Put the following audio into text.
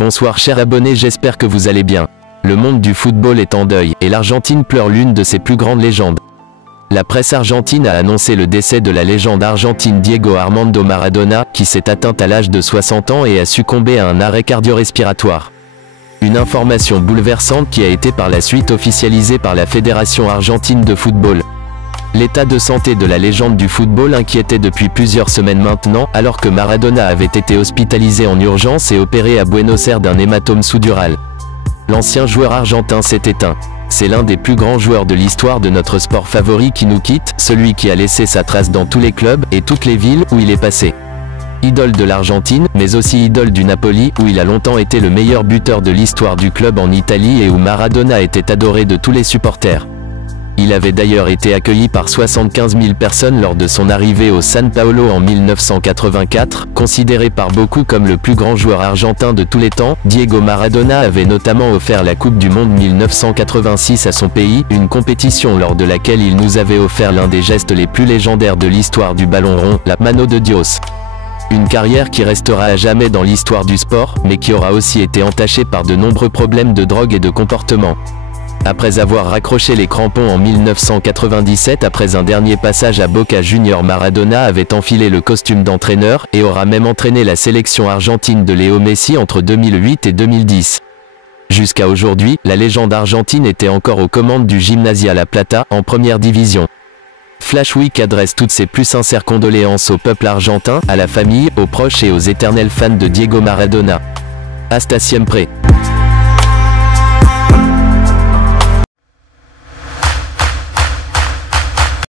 Bonsoir chers abonnés, j'espère que vous allez bien. Le monde du football est en deuil, et l'Argentine pleure l'une de ses plus grandes légendes. La presse argentine a annoncé le décès de la légende argentine Diego Armando Maradona, qui s'est atteint à l'âge de 60 ans et a succombé à un arrêt cardio-respiratoire. Une information bouleversante qui a été par la suite officialisée par la Fédération argentine de football. L'état de santé de la légende du football inquiétait depuis plusieurs semaines maintenant, alors que Maradona avait été hospitalisé en urgence et opéré à Buenos Aires d'un hématome sous-dural. L'ancien joueur argentin s'est éteint. C'est l'un des plus grands joueurs de l'histoire de notre sport favori qui nous quitte, celui qui a laissé sa trace dans tous les clubs et toutes les villes où il est passé. Idole de l'Argentine, mais aussi idole du Napoli, où il a longtemps été le meilleur buteur de l'histoire du club en Italie et où Maradona était adoré de tous les supporters. Il avait d'ailleurs été accueilli par 75 000 personnes lors de son arrivée au San Paolo en 1984, considéré par beaucoup comme le plus grand joueur argentin de tous les temps. Diego Maradona avait notamment offert la Coupe du Monde 1986 à son pays, une compétition lors de laquelle il nous avait offert l'un des gestes les plus légendaires de l'histoire du ballon rond, la Mano de Dios. Une carrière qui restera à jamais dans l'histoire du sport, mais qui aura aussi été entachée par de nombreux problèmes de drogue et de comportement. Après avoir raccroché les crampons en 1997 après un dernier passage à Boca Juniors, Maradona avait enfilé le costume d'entraîneur, et aura même entraîné la sélection argentine de Léo Messi entre 2008 et 2010. Jusqu'à aujourd'hui, la légende argentine était encore aux commandes du Gimnasia La Plata, en première division. Flash Week adresse toutes ses plus sincères condoléances au peuple argentin, à la famille, aux proches et aux éternels fans de Diego Maradona. Hasta siempre.